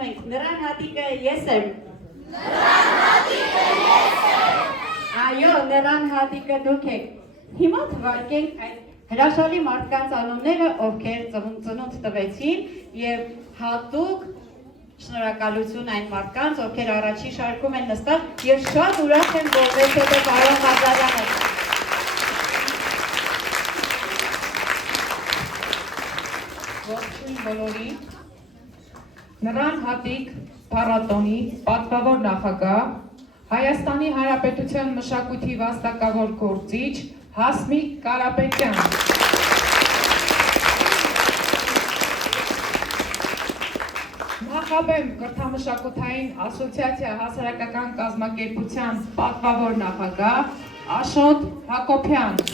ասում ենք, նրան հատիկը ես եմ։ Այո, նրան հատիկը դուք եք։ Հիմա թվարկենք այդ հրաշալի մարդկանց անունները, ովքեր ծնունդ տվեցին եւ հատուկ շնորհակալություն այն մարդկանց, ովքեր առաջին շարքում են նստած եւ շատ ուրախ եմ, որ վերջերս պարոն Ղազարյանը։ Ողջույն բոլորին։ Նրան հատիկ փառատոնի պատվավոր նախագահ, Հայաստանի Հանրապետության մշակույթի վաստակավոր գործիչ Հասմիկ Կարապետյան։ Նախաբեմ կրթամշակութային ասոցիացիա հասարակական կազմակերպության պատվավոր նախագահ Աշոտ Հակոբյան։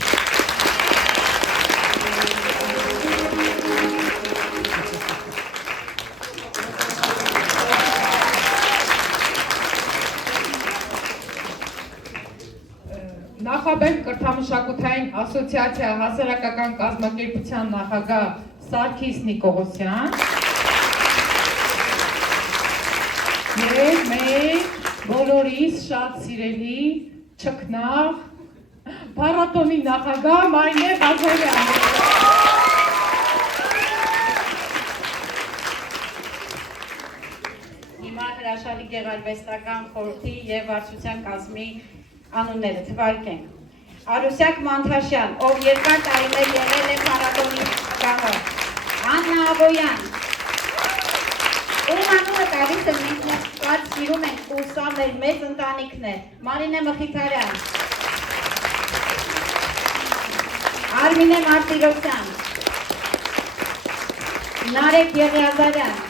Նախաբեմ կրթամշակութային ասոցիացիա հասարակական կազմակերպության նախագահ Սարգիս Նիկողոսյան և մեր բոլորիս շատ սիրելի չքնաղ փառատոնի նախագահ Մարինե Ղազարյան։ Հիմա հրաշալի գեղարվեստական խորհրդի և վարչության կազմի անունները թվարկենք։ Արուսյակ Մանթաշյան, ով երկար տարիներ եղել է փառատոնի նախագահը, Աննա Աբոյան, ում անունը տալիս եմ մենք շատ սիրում ենք ու սա մեր մեծ ընտանիքն է, Մարինե Մխիթարյան, Արմինե Մարտիրոսյան, Նարեկ Եղիազարյան,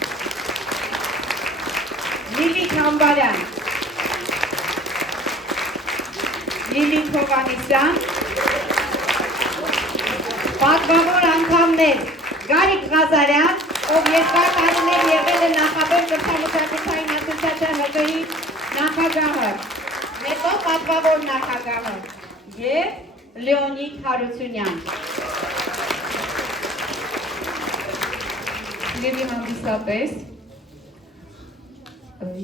Լիլիթ Համբարյան, Լիլիթ Հովհաննիսյան, պատվավոր անդամներ Գարիկ Ղազարյան, ով երկար տարիներ եղել է նախաբեր կրթամշակութային ասոցիացիա ՀԿ-ի նախագահը, հետո պատվավոր նախագահը և Լեոնիդ Հարությունյան։ Սիրելի հանդիսատես,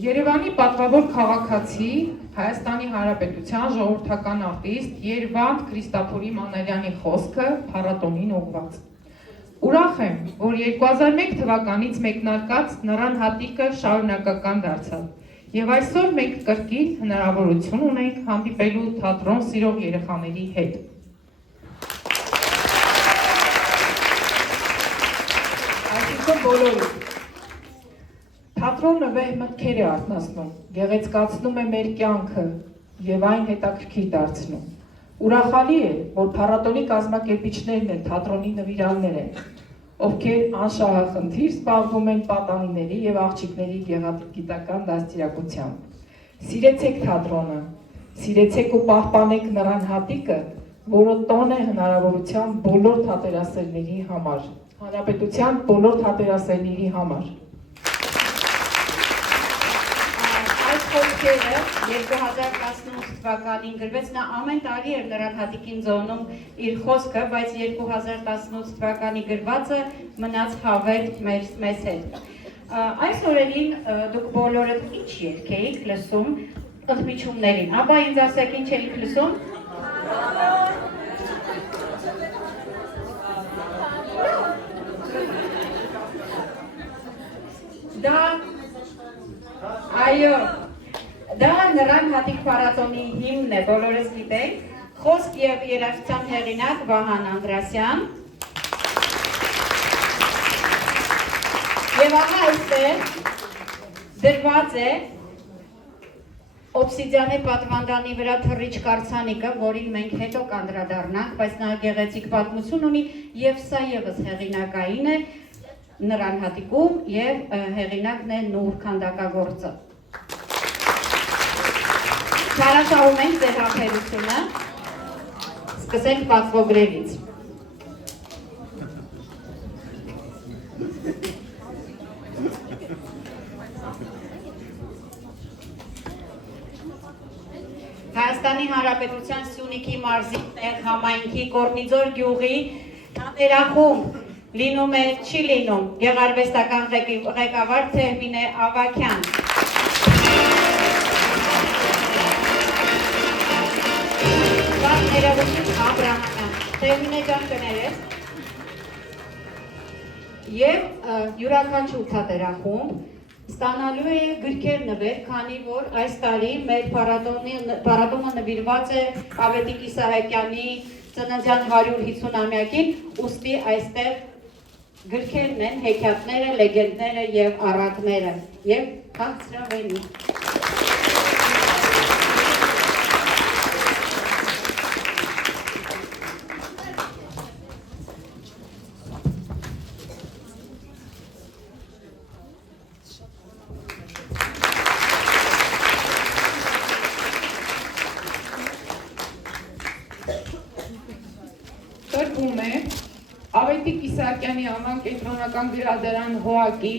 Երևանի պատվավոր քաղաքացի, Հայաստանի Հանրապետության ժողովրդական արտիստ Երվանդ Քրիստափորի Մանալյանի խոսքը փառատոնին ուղղված։ Ուրախ եմ, որ 2001 թվականից մեկնարկած նրան հատիկը շարունակական դարձավ եւ այսօր մենք կրկին հնարավորություն ունենք հանդիպելու թատրոն սիրող երեխաների հետ։ Այսինքն բոլորը թատրոնը վեհ մտքեր է արթնացնում, գեղեցկացնում է մեր կյանքը եւ այն հետաքրքիր դարձնում։ Ուրախալի է, որ փառատոնի կազմակերպիչներն են թատրոնի նվիրալներ են, ովքեր անշահախնդիր զբաղվում են պատանիների եւ աղջիկների գեղագիտական դաստիարակությամբ։ Սիրեցեք թատրոնը, սիրեցեք ու պահպանեք նրան հատիկը, որը տոն է հնարավորության բոլոր թատերասերների համար, հանրապետության բոլոր թատերասերների համար։ Խոսքերը 2018 թվականին գրվեց, նա ամեն տարի էր նրան հատիկին ձոնում իր խոսքը, բայց 2018 թվականի գրվածը մնաց հավերթ մեզ հետ։ Այս օրերին դուք բոլորդ ինչ երգ էիք լսում ընդմիջումներին, ապա ինձ ասեք ինչ էիք լսում։ Դա, այո, դա նրան հատիկ փառատոնի հիմնն է, բոլորս գիտենք, խոսք և երաժշտության հեղինակ Վահան Անդրասյան։ Եվ ահա այստեղ դրված է օբսիդիանի պատվանդանի վրա թռիչք արձանիկը, որին մենք հետո կանդրադառնանք, բայց նա գեղեցիկ պատմություն ունի և սա ևս հեղինակային է նրան հատիկում և հեղինակն է Նուր քանդակագործը։ Շարաշահում ենք ձեր համբերությունը, սկսենք պատվոգրելից։ Հայաստանի Հանրապետության Սյունիքի մարզի համայնքի Կորնիձոր գյուղի թատերախումբ լինում է չի լինում գեղարվեստական ղեկավար Թերմինե Ավագյան։ Վաղ ներողություն Աբրահամյան, Թերմինե ջան կներես։ Եվ յուրաքանչյուր թատերախումբ ստանալու է գրքեր նվեր, քանի որ այս տարի մեր փառատոնը նվիրված է Ավետիք Իսահակյանի ծննդյան 150-ամյակին, ուստի այստեղ գրքերն են, հեքիաթները, լեգենդները եւ առակները եւ քաղցրավենի։ Տրվում է Ավետիք Իսահակյանի անվան կենտրոնական գրադարան ՀՕԱԿ-ի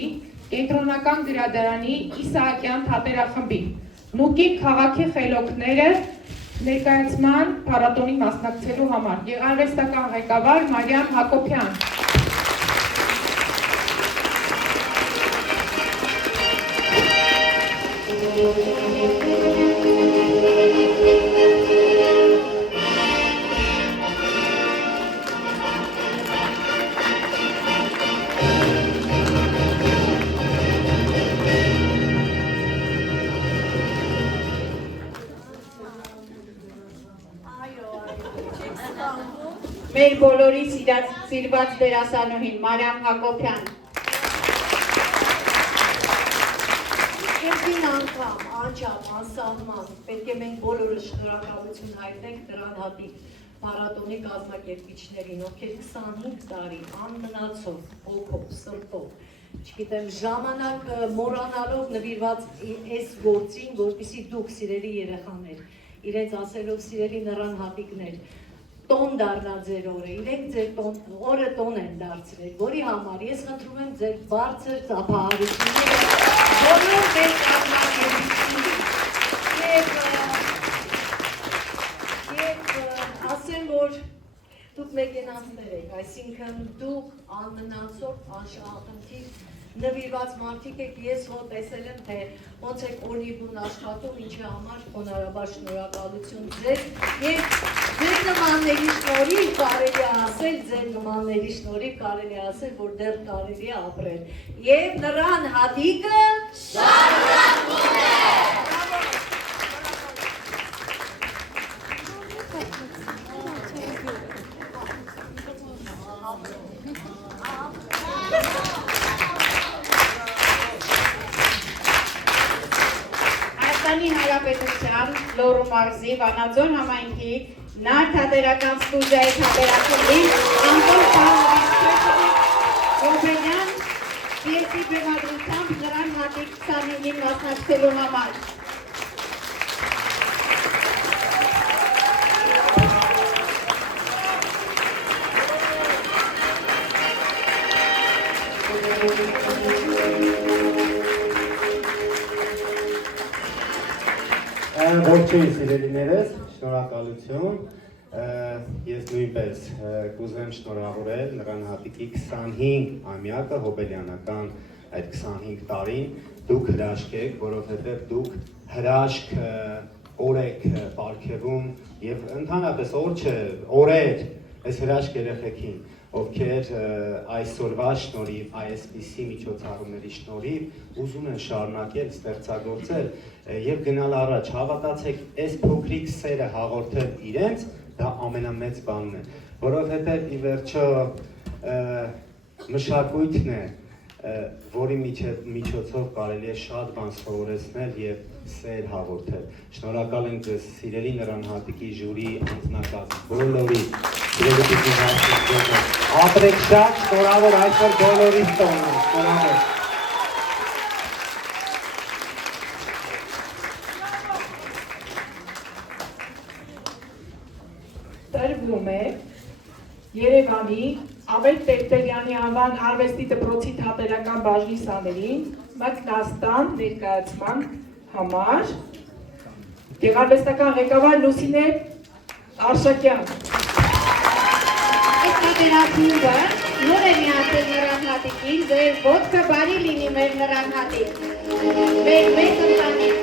կենտրոնական գրադարանի Իսահակյան թատերախմբի Նուկի քաղաքի խելոքները ներկայացման փառատոնի մասնակցելու համար գեղարվեստական ղեկավար Մարիամ Հակոբյան։ Մեր բոլորի սիրված դերասանուհին Մարիամ Հակոբյան։ Երկին անգամ, անչափ, անսահման, պետք է մենք բոլորը շնորհակալություն հայտնենք դրան հատիկ փառատոնի կազմակերպիչներին, ովքեր 25 տարի անմնացող, հոգով, սրտով, չգիտեմ, ժամանակ մոռանալով նվիրված այս գործին, որպեսզի դուք սիրելի երեխաներ, իրենց ասելով սիրելի նռան հատիկներ, տոն դառնա ձեր օրը, իրենք ձեր օրը տոն են դարձրել, որի համար ես խնդրում եմ ձեր բարձր ծափահարությունները բոլոր մեր կազմակերպիչներին եւ ասեմ, որ դուք մեկենացներ եք, այսինքն դուք անմնացող, անշահախնդիր նվիրված մարդիկ եք, ես հո տեսել եմ, թե ոնց եք օրնիբուն աշխատում, ինչի համար խոնարհաբար շնորհակալություն ձեզ եւ ձեր նմանների շնորհիվ կարելի է ասել, ձեր նմանների շնորհիվ կարելի է ասել, որ դեռ կարելի է ապրել եւ նրան հատիկը շարունակում է։ Հանրապետության Լոռու մարզի Վանաձոր համայնքի Նար թատերական ստուդիայի թատերախմբի Անդոն Պահովի Գոբելյան պիեսի բեմադրությամբ նրան հատիկ 25-ին մասնակցելու համար։ Ողջույն սիրելիներս, շնորհակալություն, ես նույնպես կուզեմ շնորհավորել նրան հատիկի 25-ամյակը հոբելյանական այդ 25 տարին դուք հրաշք եք, որովհետև դուք հրաշք օր եք պարգևում և ընդհանրապես օր չէ, օրեր այս հրաշք երեխեքին, ովքեր այսօրվա շնորհիվ, այսպիսի միջոցառումների շնորհիվ ուզում են շարունակել, ստեղծագործել եւ գնալ առաջ, հավատացեք, այս փոքրիկ սերը հաղորդել իրենց, դա ամենամեծ բանն է, որովհետեւ ի վերջո մշակույթն է, որի միջոցով կարելի է շատ բան սովորեցնել եւ սեր հաղորդել։ Շնորհակալ ենք ձեզ սիրելի նրան հատիկի ժյուրի անձնակազմ բոլորի սիրելի հարցեր ապրեք շատ, շնորհավոր այսօր բոլորիս տոնը, շնորհավոր։ Տրվում է Երևանի Ավետ Տերտերյանի անվան արվեստի դպրոցի թատերական բաժնի սաներին մեկնաստան ներկայացման համար գեղարվեստական ղեկավար Լուսինե Արշակյան։ Այս թատերախումբը նոր է միացել նրան հատիկին, ձեր ոտքը բարի լինի մեր նրան հատիկ, մեր մեծ ընտանիք։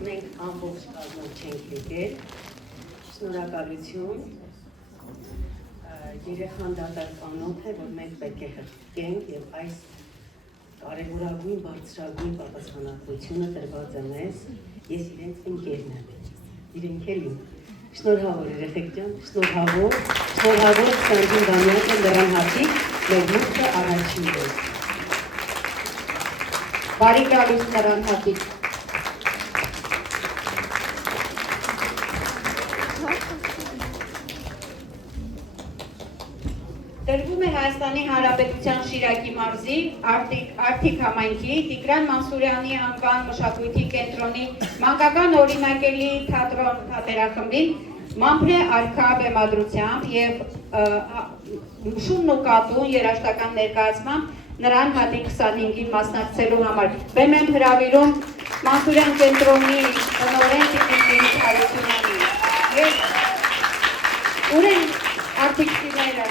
Մենք ամբողջ կազմով չենք եկել, շնորհակալություն, երեխան դատարկ անոթ է, որ մենք պետք է հղկենք և այս կարևորագույն բարձրագույն պատասխանատվությունը տրված է մեզ, ես իրենց ընկերն եմ, իրենք էլ իմ, շնորհավոր երեխեք ջան, շնորհավոր Սանդին Դանյանը նրան հատիկ, մեր մուտքը առաջին է։ Բարի գալուս նրան հատիկ։ Տրվում է Հայաստանի Հանրապետության Շիրակի մարզի Արթիկ համայնքի Տիգրան Մանսուրյանի անվան մշակույթի կենտրոնի մանկական օրինակելի թատրոն թատերախմբին Մամփրե արքա բեմադրությամբ և շունն ու կատուն երաժշտական ներկայացմամբ նրան հատիկ 25-ին մասնակցելու համար։ Բեմ եմ հրավիրում Մանսուրյան կենտրոնի տնօրեն Տիկին Հարությունյանին և ուր են արտիստները։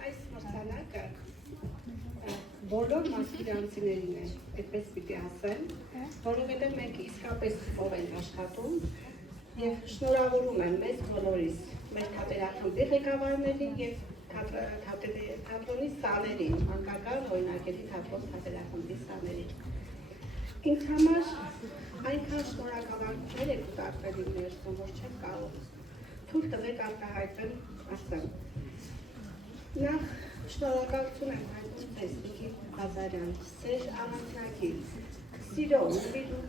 Այս մրցանակը բոլոր մասկիրանցիներին է, այդպես պիտի ասեմ, որովհետև մենք իսկապես ով ենք աշխատում և շնորհավորում եմ մեզ բոլորիս, մեր թատերախմբի ղեկավարներին և թատրոնի սաներին, մանկական օրինակելի թատրոն թատերախմբի սաներին։ Ինձ համար այնքան շնորհակալություններ եք ուտարկվել իմ ներսում, որ չեմ կարող թույլ տվեք արտահայտել ասեմ։ Նախ շնորհակալություն եմ հայտնում ձեզ Նիկի Ղազարյան, Սեր Անասնակից, սիրո,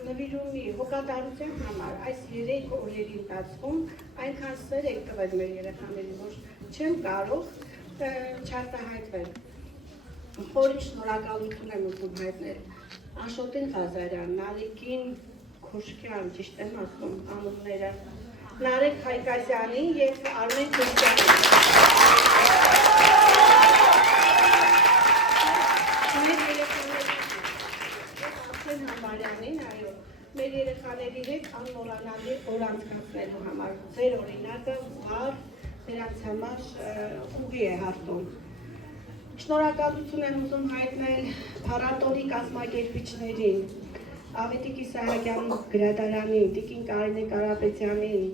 նվիրումի, հոգատարության համար այս 3 օրերի ընթացքում այնքան սեր եք տվել մեր երեխաներին, որ չեմ կարող չարտահայտվել։ Խորին շնորհակալություն եմ ուզում հայտնել Աշոտին Ղազարյան, Նալիկին Քոշկյան, ճիշտ եմ ասում անունները, Նարեկ Հայկազյանին և Արմեն Քոշկյանին։ Մեր երեխաների հետ անմոռանալի օր անցկացնելու համար ձեր օրինակը վառ նրանց համար ուղի է հարտում։ Շնորհակալություն եմ ուզում հայտնել փառատոնի կազմակերպիչներին, Ավետիք Իսահակյան գրադարանին, Տիկին Կարինե Կարապետյանին,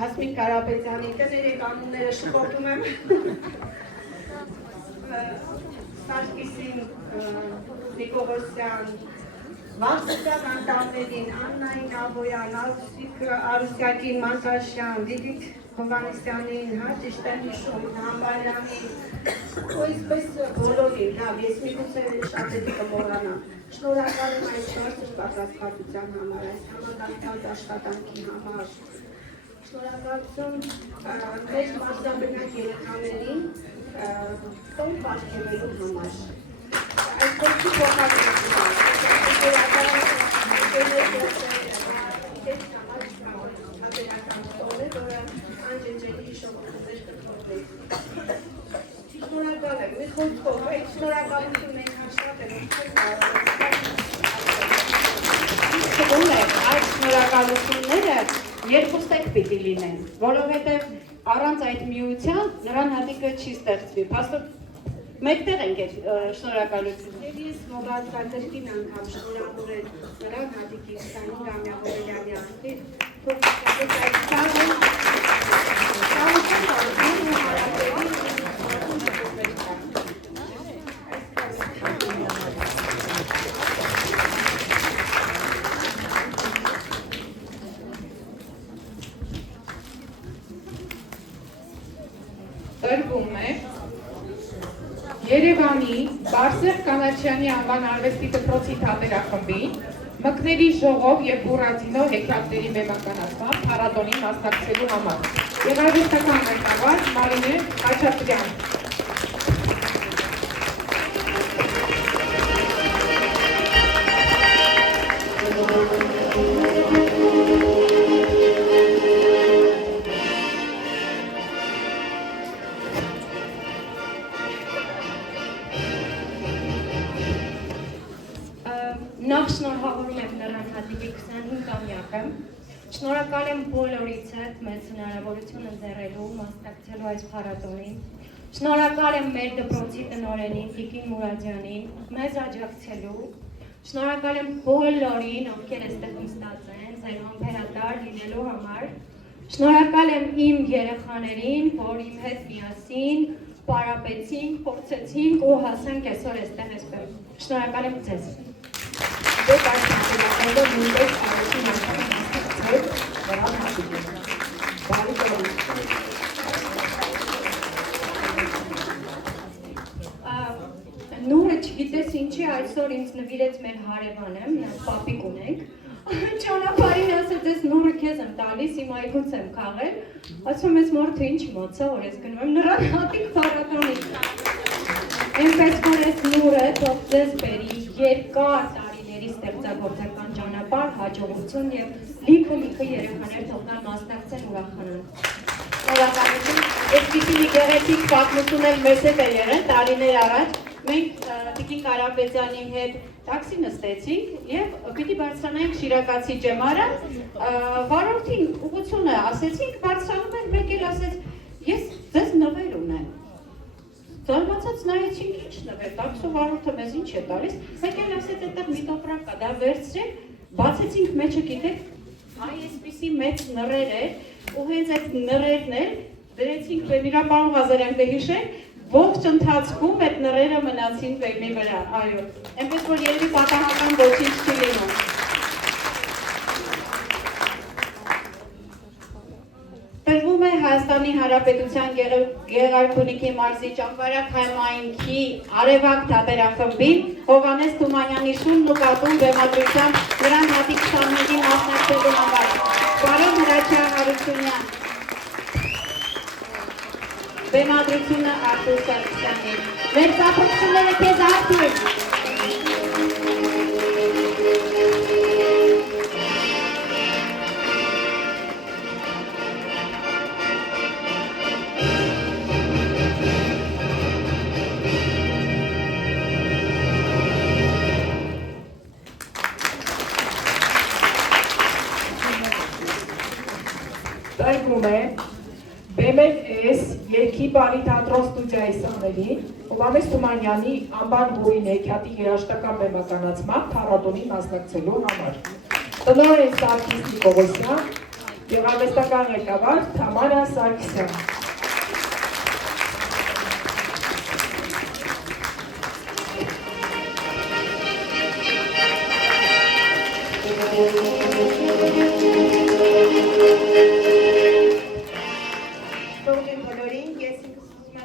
Հասմիկ Կարապետյանին, կներեք անունները շփոթում եմ, Սարգիսին Նիկողոսյան, Վարսկյան Անտաններին, Աննային Աբոյան, Արուսյակին Մարտաշյան, Դիդիկ Հովանեսյանին, ճիշտ եմ հիշում, Համբալյանին, այսպես բոլորին, լավ, ես միգուցե շատերի կմոռանամ։ Շնորհակալ եմ այս բարձր պատասխանատվության համար, այս համակարգված աշխատանքի համար։ Շնորհակալություն մեր մարզաբնակ երեխաներին տոն պարգևելու համար։ Այս գործի փոխադրություն։ Շնորհակալ եմ, մի խոսքով, այդ շնորհակալությունն այնքան շատ է, Թվում է, այդ շնորհակալությունները երկուստեք պիտի լինեն, որովհետև առանց այդ միության նրան հատիկը չի ստեղծվի։ Փաստորեն մեկտեղ ենք այդ շնորհակալությունը։ Եվ ես մոռացա կրկին անգամ շնորհավորել նրան հատիկի 25-ամյա Հովելյանի աղբյուր, թող տրվում է Երևանի Բարսեղ Կանաչյանի անվան արվեստի դպրոցի թատերախմբին Մկների ժողով եւ բուրատինո հեքիաթների բեմականացման փառատոնի մասնակցելու համար։ Գեղարվեստական ղեկավար Մարինե Խաչատրյան։ Նախ շնորհավորում եմ նրան հատիկի 25-ամյակը, շնորհակալ եմ բոլորից հետ մեծ հնարավորություն ընձեռելու մասնակցելու այս փառատոնին, շնորհակալ եմ մեր դպրոցի տնօրենին Տիկին Մուրադյանին մեզ աջակցելու, շնորհակալ եմ բոլորին, ովքեր այստեղ նստած են, ձեր համբերատար լինելու համար, շնորհակալ եմ իմ երեխաներին, որ իմ հետ միասին պարապեցինք, փորձեցինք ու հասանք այսօր այստեղ այսպես։ Շնորհակալ եմ ձեզ։ Դուք այս մասնակցելու նույնպես առաջին անգամ մասնակցել նրան հատիկին։ Բարի տոնություն։ Նուրը չգիտես ինչի այսօր ինձ նվիրեց մեր հարևանը, միած պապիկ ունենք, ճանապարհին ասեց ես Նուրը քեզ եմ տալիս, իմ այգուց եմ քաղել, ասում ես մարդը ինչ մոծա, որ ես գնում եմ նրան հատիկ փառատոնի։ Այնպես որ ես Նուրը թող ձեզ բերի երկար տարիների ստեղծագործական ճանապարհ, հաջողություն եւ լիքը երեխաներ թող կան մասնակցեն ուրախանան։ Շնորհակալություն։ Այսպիսի մի գեղեցիկ պատմություն էլ մեզ հետ է եղել տարիներ առաջ։ Մենք Տիկին Կարապետյանի հետ տաքսի նստեցինք եւ պիտի բարձրանայինք Շիրակացի ջեմարը, վարորդին ուղղությունը ասեցինք, բարձրանում ենք, մեկ էլ ասեց, ես ձեզ նվեր ունեմ։ Զարմացած նայեցինք, ինչ նվեր, տաքսո վարորդը մեզ ինչ է տալիս, մեկ էլ ասեց, այդտեղ մի տոպրակ կա, դա վերցրեք, բացեցինք մեջը, գիտեք, այ այսպիսի մեծ նռեր էր, ու հենց այդ նռերն էլ դրեցինք Բեմիրապարում Ղազարյան կհիշենք, ողջ ընթացքում այդ նռերը մնացին բեմի վրա, այո, այնպես որ երևի պատահական ոչինչ չի լինում։ Տրվում է Հայաստանի Հանրապետության Գեղարքունիքի մարզի Ճամբարակ-Հայմայինքի Արևակ թատերախմբին Հովհաննես Թումանյանի շունն ու կատուն բեմադրությամբ նրան հատիկ 25-ին մասնակցելու համար։ Պարոն Հրաչյա Հարությունյան, բեմադրությունը Արտուր Սարգսյանին։ Մեր ծափողությունները քեզ Արտուր։ Տրվում է Բեմել S երկի բարի թատրոն ստուդիայի սաներին Հովհաննես Թումանյանի անբան հորին հեքիաթի երաժշտական բեմականացման փառատոնի մասնակցելու համար։ Տնօրեն Սարգիս Նիկողոսյան, գեղարվեստական ղեկավար Թամարա Սարգսյան։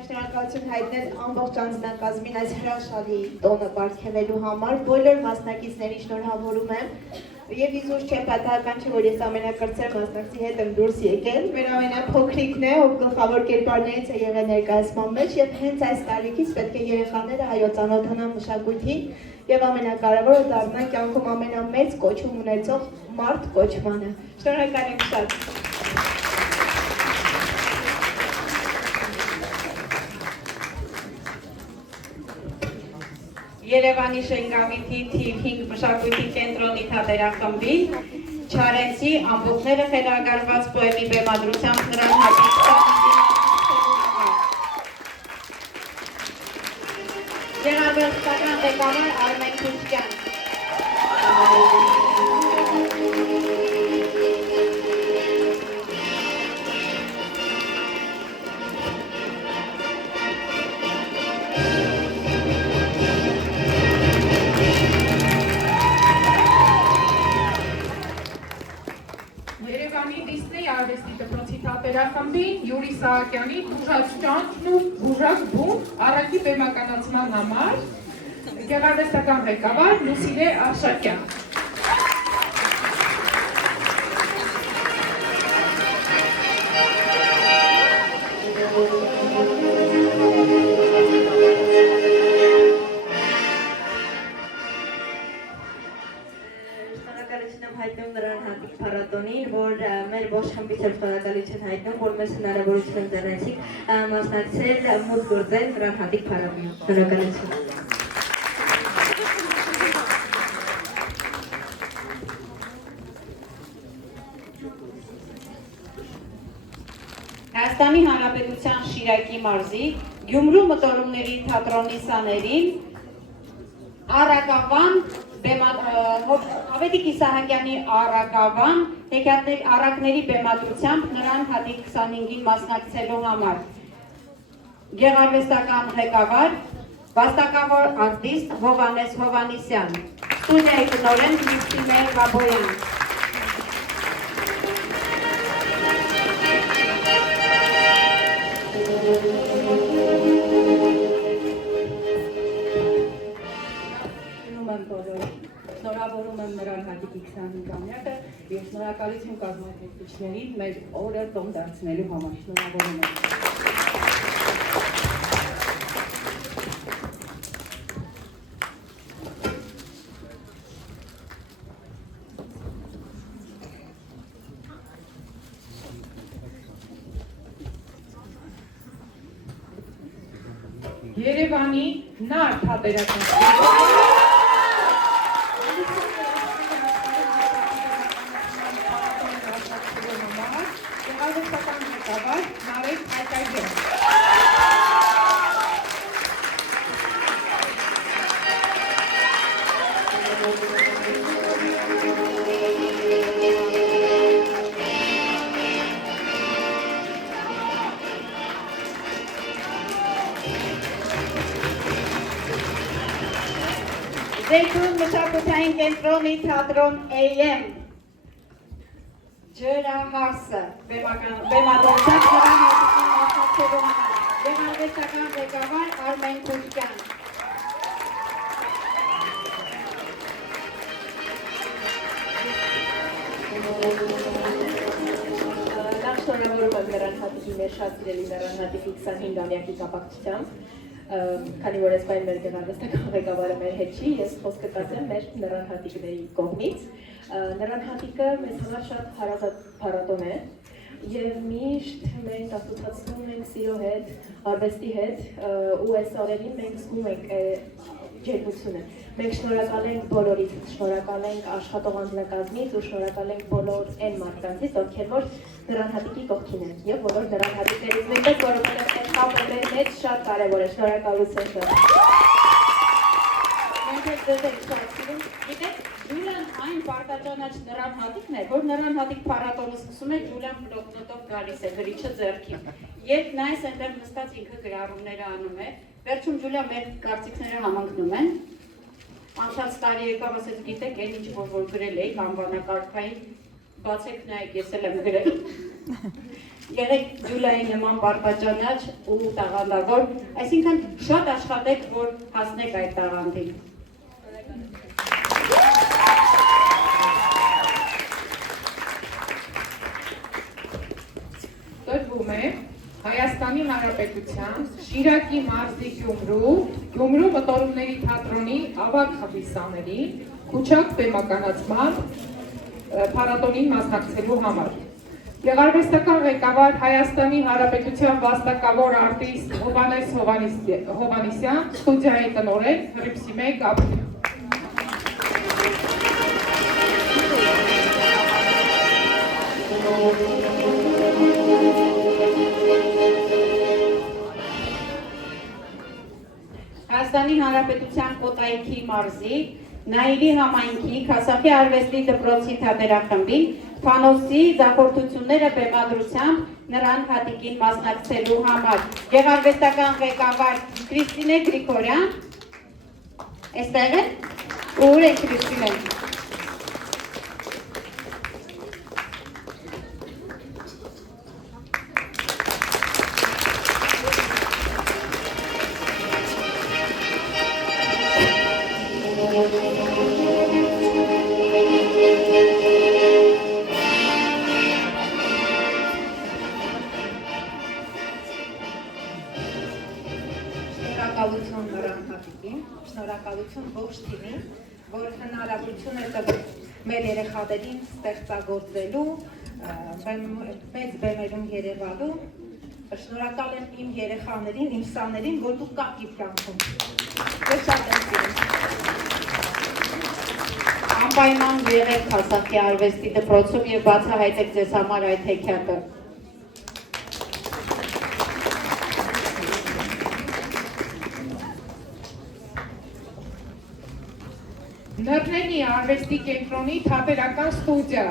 Շնորհակալություն հայտնել ամբողջ անձնակազմին այս հրաշալի տոնը պարգևելու համար, բոլոր մասնակիցներին շնորհավորում եմ եւ իզուր չէ պատահական չէ, որ ես ամենակրտսեր մասնակցի հետ եմ դուրս եկել, մեր ամենափոքրիկն է, ով գլխավոր կերպարներից է եղել ներկայացման մեջ եւ հենց այս տարիքից պետք է երեխաները հայոց ծանոթանան մշակույթին եւ ամենակարևորը դառնան կյանքում ամենամեծ կոչում ունեցող մարդ կոչմանը։ Շնորհակալ եմ շատ։ Երևանի Շենգավիթի թիվ 5 մշակույթի կենտրոնի թատերախմբին Չարենցի ամբողջները խելագարված պոեմի բեմադրությամբ նրան հատիկ Գեղարվեստական ղեկավար Արմեն Քուչյան։ Երևանի Դիսնեյ արվեստի դպրոցի թատերախմբին Յուրի Սահակյանի «Բուժած ճանճն ու բուժած բուն» առակի բեմականացման համար գեղարվեստական ղեկավար Լուսինե Արշակյան։ ողջ խմբից էլ շնորհակալություն հայտնում, որ մեզ հնարավորություն ընձեռեցիք մասնակցել մոտ գործել նրան հատիկ փառատոնում։ Շնորհակալություն։ Հայաստանի Հանրապետության Շիրակի մարզի Գյումրու մտորումների թատրոնի սաներին Արագավան Ավետիք Իսահակյանի Արագավան առակների բեմադրությամբ նրան հատիկ 25-ին մասնակցելու համար գեղարվեստական ղեկավար վաստակավոր արտիստ Հովհաննես Հովհաննիսյան, ստուդիայի տնօրեն Քրիստինե Բաբոյան։ Շնորհավորում եմ նրան հատիկի 25-ամյակը և շնորհակալություն կազմակերպիչներին մեր օրը տոն դարձնելու համար։ Շնորհավորում եմ։ Երևանի նար թատերական Զեյթուն մշակութային կենտրոնի թատրոն AM ջրահարսը բեմադրությամբ նրան հատիկին մասնակցելու համար գեղարվեստական ղեկավար Արմեն Քուշկյան։ Նախ շնորհավորում եմ նրան հատիկի մեր շատ սիրելի նրան հատիկի 25-ամյակի կապակցությամբ, քանի որ այս բան մեր գեղարվեստական ղեկավարը մեր հետ չի, ես խոսքը կասեմ մեր նրան հատիկների կողմից։ Նրան հատիկը մեզ համար շատ հարազատ փառատոն է եւ միշտ մենք ասոցացնում ենք սիրո հետ, արվեստի հետ ու այս օրերին մենք զգում ենք ջերմությունը։ Մենք շնորհակալ ենք բոլորից, շնորհակալ ենք աշխատող անձնակազմից ու շնորհակալ ենք բոլոր այն մարդկանցից, ովքեր որ նրան հատիկի կողքին են եւ բոլոր նրան հատիկներից նույնպես, որովհետեւ այդ կապը մեր հետ շատ կարեւոր է։ Շնորհակալություն շատ։ Մենք էլ ձեզ ենք շատ սիրում։ Գիտեք, Ջուլիան այն պարտաճանաչ նրան հատիկն է, որ նրան հատիկ փառատոնը սկսում է, Ջուլիան բլոկնոտով գալիս է, գրիչը ձեռքին։ Երբ նայես այնտեղ նստած ինքը գրառումները անում է, վերջում Ջուլիա մեր կարծիքները համընկնում են։ Անցած տարի եկավ ասեց, գիտեք, այն ինչ որ գրել էի անվանակարգային, բացեք նայեք, ես էլ եմ գրել։ Եղեք Ջուլիայի նման պարտաճանաչ ու տաղանդավոր, այսինքն շատ աշխատեք, որ հասնեք այդ տաղանդին։ տրվում է Հայաստանի Հանրապետության Շիրակի մարզի Գյումրու մտորումների թատրոնի ավագ խմբի սաներին քուչակ բեմականացման փառատոնին մասնակցելու համար։ Գեղարվեստական ղեկավար Հայաստանի Հանրապետության վաստակավոր արտիստ Հովհաննես Հովհաննիսյան, ստուդիայի տնօրեն Հռիփսիմե Գաբրիել։ Հայաստանի Հանրապետության Կոտայքի մարզի Նայիրի համայնքի Քասախի արվեստի դպրոցի թատերախմբին Փանոսի ձախորդությունները բեմադրությամբ նրան հատիկին մասնակցելու համար գեղարվեստական ղեկավար Քրիստինե Գրիգորյան այստեղ է, ուր է Քրիստինեն։ Շնորհակալություն ողջ թիմին, որ հնարավորություն է տվել մեր երեխաներին ստեղծագործելու, մեծ բեմերում երևալու։ Շնորհակալ եմ իմ երեխաներին, իմ սաներին, որ դուք կաք իմ կյանքում։ Ես շատ եմ սիրում։ Անպայման եղեք Արցախի արվեստի դպրոցում եւ բացահայտեք ձեզ համար այդ հեքիաթը։ Նռնենի արվեստի կենտրոնի թատերական ստուդիա։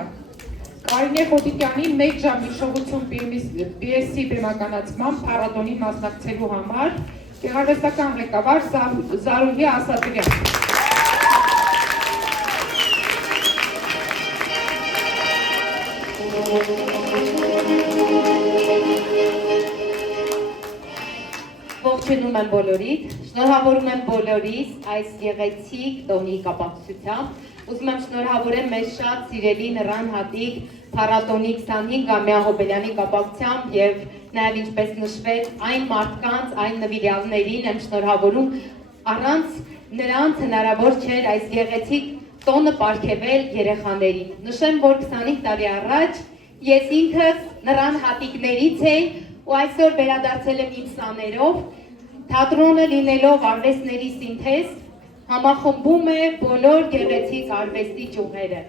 Կարինե Խոտիկյանի 1 ժամ հիշողություն պիեսի բեմականացման փառատոնի մասնակցելու համար գեղարվեստական ղեկավար Զարուհի Ասատրյան։ Ողջունում եմ բոլորիդ, շնորհավորում եմ բոլորիս այս գեղեցիկ տոնի կապակցությամբ։ Ուզում եմ շնորհավորեմ մեր շատ սիրելի Նռան Հատիկ փառատոնի 25-ամյա Հոբելյանի կապակցությամբ եւ նաեւ ինչպես նշվեց այն մարդկանց, այն նվիրյալներին եմ շնորհավորում, առանց նրանց հնարավոր չէր այս գեղեցիկ տոնը պարգևել երեխաներին։ Նշեմ, որ 25 տարի առաջ ես ինքս Նռան Հատիկներից էի ու այսօր վերադարձել եմ իմ սաներով, թատրոնը լինելով արվեստների սինթեզ, համախմբում է բոլոր գեղեցիկ արվեստի ճյուղերը։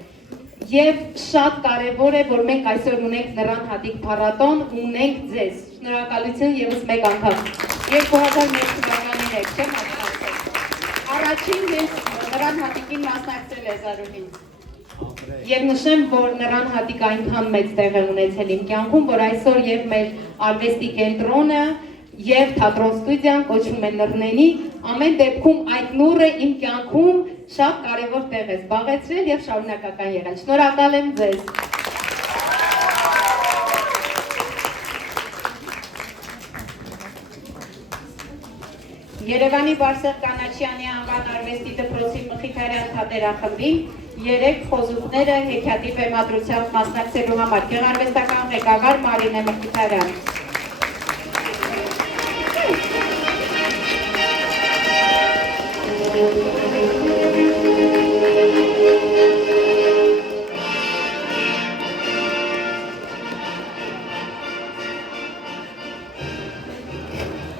Եվ շատ կարևոր է, որ մենք այսօր ունենք Նռան Հատիկ փառատոն ու ունենք ձեզ։ Շնորհակալություն ևս մեկ անգամ։ 2001 թվականին եք, չեմ աշխատել։ Առաջին ես Նռան Հատիկին մասնակցել է Զարուհին։ Եվ նշեմ, որ Նռան Հատիկ այնքան մեծ տեղ է ունեցել իմ կյանքում, որ այսօր եւ մեր արվեստի կենտրոնը եւ թատրոն ստուդիան կոչվում է Նռնենի, ամեն դեպքում այդ նուրը իմ կյանքում շատ կարևոր տեղ է զբաղեցրել եւ շարունակական եղել։ Շնորհակալ եմ ձեզ։ Երևանի Բարսեղ Կանաչյանի անվան արվեստի դպրոցի Մխիթարյան թատերախմբին 3 խոզուկները հեքիաթի բեմադրությամբ մասնակցելու համար գեղարվեստական ղեկավար Մարինե Մխիթարյան։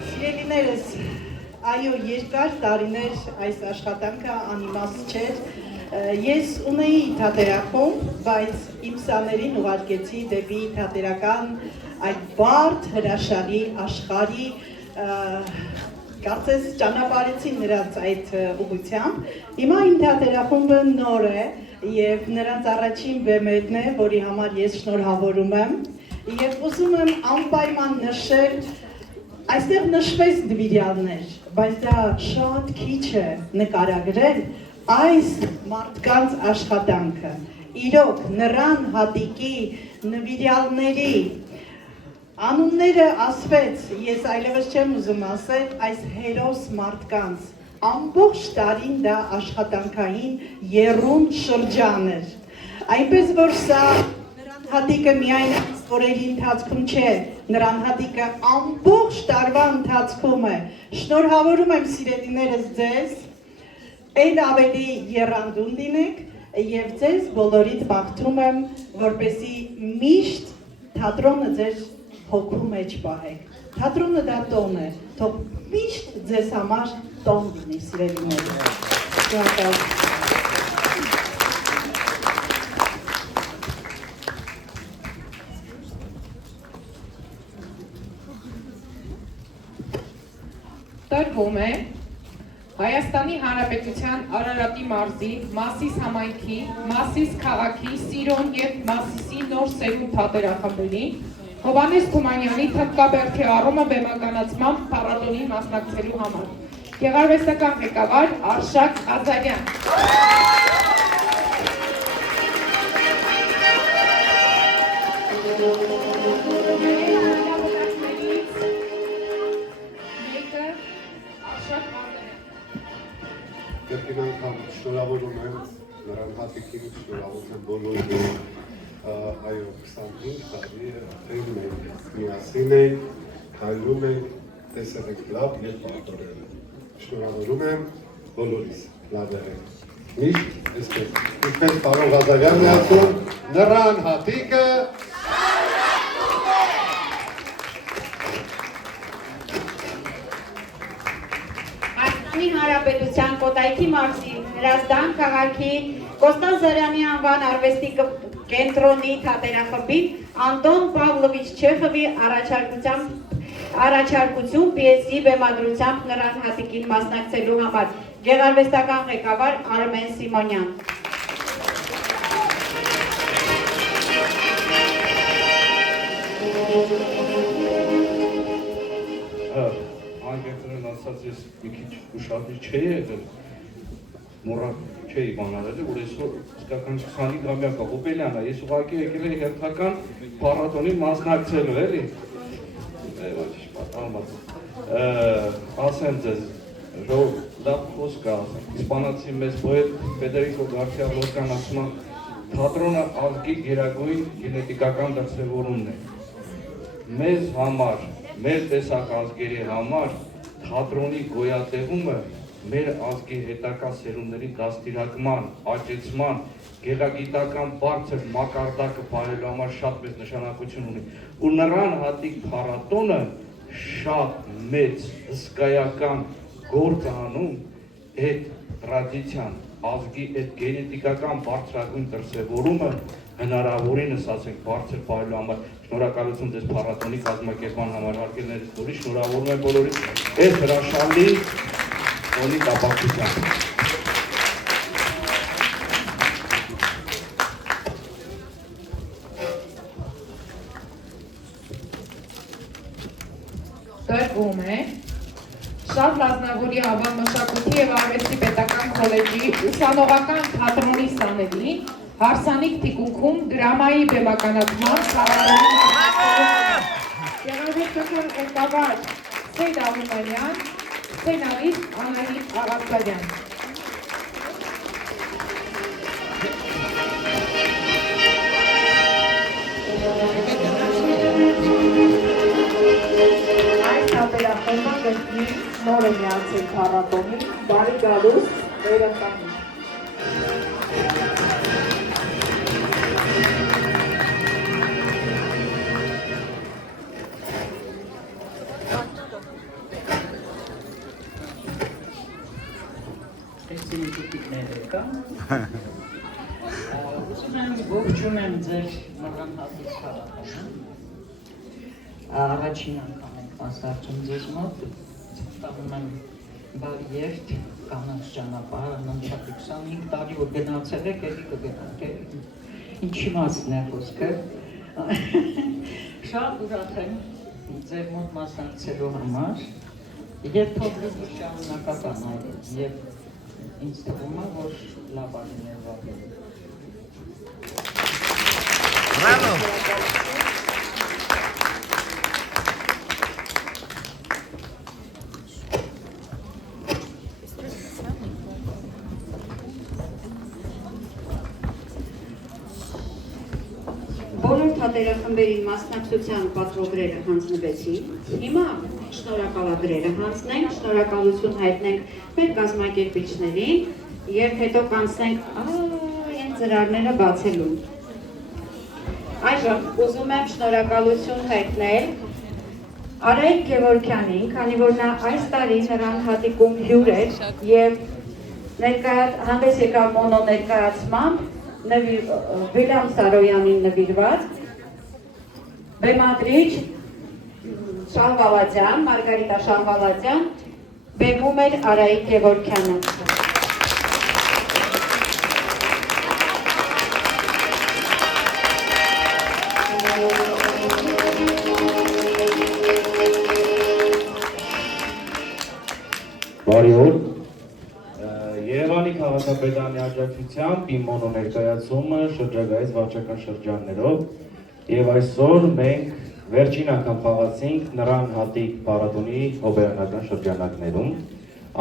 Սիրելիներս, այո, երկար տարիներ այս աշխատանքը անիմաստ չէր։ Ես ունեի թատերախումբ, բայց իմ սաներին ուղարկեցի դեպի թատերական այդ բարդ հրաշալի աշխարհի, կարծես ճանապարհեցի նրանց այդ ուղղությամբ։ Հիմա իմ թատերախումբը նոր է եւ նրանց առաջին բեմերն է, որի համար ես շնորհավորում եմ եւ ուզում եմ անպայման նշել, այստեղ նշվեց նվիրյալներ, բայց դա շատ քիչ է նկարագրել այս մարդկանց աշխատանքը։ Իրոք Նռան Հատիկի նվիրյալների անունները ասվեց, ես այլևս չեմ ուզում ասել, այս հերոս մարդկանց ամբողջ տարին դա աշխատանքային եռուն շրջան էր։ Այնպես որ սա Նռան Հատիկը միայն օրերի ընթացքում չէ, Նռան Հատիկը ամբողջ տարվա ընթացքում է։ Շնորհավորում եմ սիրելիներս ձեզ, այլ ավելի եռանդուն լինեք եւ ձեզ բոլորիդ մաղթում եմ, որպեսզի միշտ թատրոնը ձեր հոգու մեջ պահեք։ Թատրոնը դա տոն է, թող միշտ ձեզ համար տոն լինի, սիրելիներս։ Շնորհակալ։ Տրվում է Հայաստանի Հանրապետության Արարատի մարզի Մասիս համայնքի, Մասիս քաղաքի, Սիրոն և Մասիսի նոր սերունդ թատերախմբերի Հովհաննես Թումանյանի թմբկաբերդի առումը բեմականացման փառատոնին մասնակցելու համար։ Գեղարվեստական ղեկավար Արշակ Ազարյան։ Կրկին անգամ շնորհավորում եմ Նռան Հատիկին, շնորհավորում եմ բոլորին, այո, 25 տարի է, արդեն մենք միասին ենք, քայլում ենք, տեսել ենք լավ և բարդորել։ Շնորհավորում եմ բոլորիս, լավ եղեք։ Միշտ այսպես, ինչպես պարոն Ղազարյանն է ասում, նրան հատիկը Հայաստանի Հանրապետության Կոտայքի մարզի Հրազդան քաղաքի Կոստան Զարյանի անվան արվեստի կենտրոնի թատերախմբին Անդոն Պավլովիչ Չեխովի առաջարկություն պիեսի բեմադրությամբ նրան հատիկին մասնակցելու համար գեղարվեստական ղեկավար Արմեն Սիմոնյան։ Անկեղծորեն ասած ես մի քիչ ուշադիր չէի եղել, մոռան չէի բանալել, որ այսօր իսկական 25-ամյակա Հոբելյանը, ես ուղղակի եկել էի հերթական փառատոնի մասնակցելու, էլի։ Ասեմ ձեզ, լավ խոսք է ասեմ, իսպանացի մեծ պոետ Ֆեդերիկո Գարսիա Լորկան ասում է, թատրոնը ազգի գերագույն գենետիկական դրսևորումն է։ Մեզ համար, մեր տեսակ ազգերի համար թատրոնի գոյատևումը մեր ազգի հետագա սերունդների դաստիարակման, աճեցման, գեղագիտական բարձր մակարդակը պահելու համար շատ մեծ նշանակություն ունի։ Ու նրան հատիկ փառատոնը շատ մեծ հսկայական գործ է անում այդ տրադիցիան, ազգի այդ գենետիկական բարձրագույն դրսևորումը հնարավորինս ասենք բարձր պահելու համար։ Շնորհակալություն ձեզ փառատոնի կազմակերպման համար, հարգելներից բոլորի, շնորհավորում եմ բոլորին այս հրաշալի տոնի կապակցությամբ։ Տրվում է Շատ Լազնավուրի անվան մշակույթի եւ արվեստի պետական քոլեջի ուսանողական թատրոնի սաների հարսանիք թիկունքում դրամայի բեմականացման գեղարվեստական ղեկավար Սեյդ Աղումանյան, սցենարիստ Անահիտ Աղաբալյան։ Այս թատերախմբը գրքի նոր է միացել փառատոնին, բարի գալուս վերականգնի։ Ուզում եմ ողջունել ձեր մռանհատիկ փառատոնը։ Առաջին անգամ ենք մասնակցում ձեզ մոտ, տանում եմ բարի երթ, կանանց ճանապարհը, նույնիսկ 25 տարի որ գնացել եք, էլի կգնաք, ինչի մասն է խոսքը։ Շատ ուրախ եմ ձեր մոտ մասնակցելու համար եւ թող լույսը շարունակական այլ եւ ինձ թվում է, որ լավ արիներվա։ Bravo! Բոլոր թատերախմբերին մասնակցության պատվոգրերը հանձնվեցին, հիմա շնորհակալագրերը հանձնենք, շնորհակալություն հայտնենք մեր կազմակերպիչներին և հետո կանցնենք այն ծրարները բացելուն։ Այժմ ուզում եմ շնորհակալություն հայտնել Արայիկ Գևորգյանին, քանի որ նա այս տարի նրան հատիկում հյուր էր և հանդես եկավ մոնո ներկայացմամբ Վիլյամ Սարոյանին նվիրված, բեմադրիչ Շահվալադյան, Մարգարիտա Շահվալադյան, բեմում էր Արայիկ Գևորգյանը։ Բարի օր, Երևանի քաղաքապետարանի աջակցությամբ իմ մոնո ներկայացումը շրջագայից վարչական շրջաններով եւ այսօր մենք վերջին անգամ խաղացինք նրան հատիկ փառատոնի հոբելյանական շրջանակներում։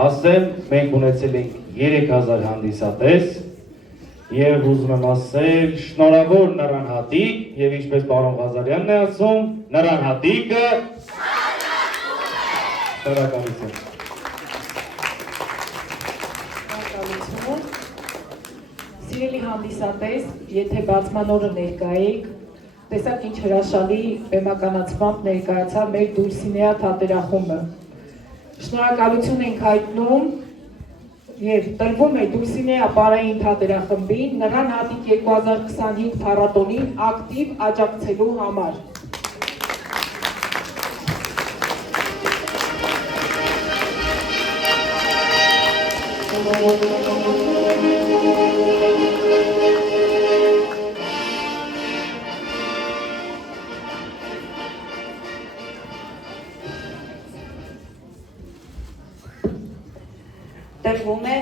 Ասեմ, մենք ունեցել ենք 3000 հանդիսատես եւ ուզում եմ ասել շնորհավոր նրան հատիկ եւ ինչպես պարոն Ղազարյանն է ասում, նրան հատիկը շնորհակալություն։ հանդիսատես, եթե բացման օրը ներկայեք, տեսակ ինչ հրաշալի բեմականացմամբ ներկայացավ մեր Դուլսինեա թատերախումբը։ Շնորհակալություն ենք հայտնում եւ տրվում է Դուլսինեա պարային թատերախմբին նրան հատիկ 2025 փառատոնին ակտիվ աջակցելու համար։ Տրվում է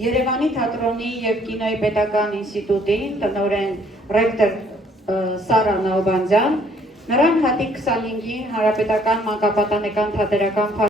Երևանի թատրոնի եւ կինոյի պետական ինստիտուտի տնօրեն ռեկտոր Սարա Նալբանդյան, նրան հատիկ 25-ի հանրապետական մանկապատանեկան թատերական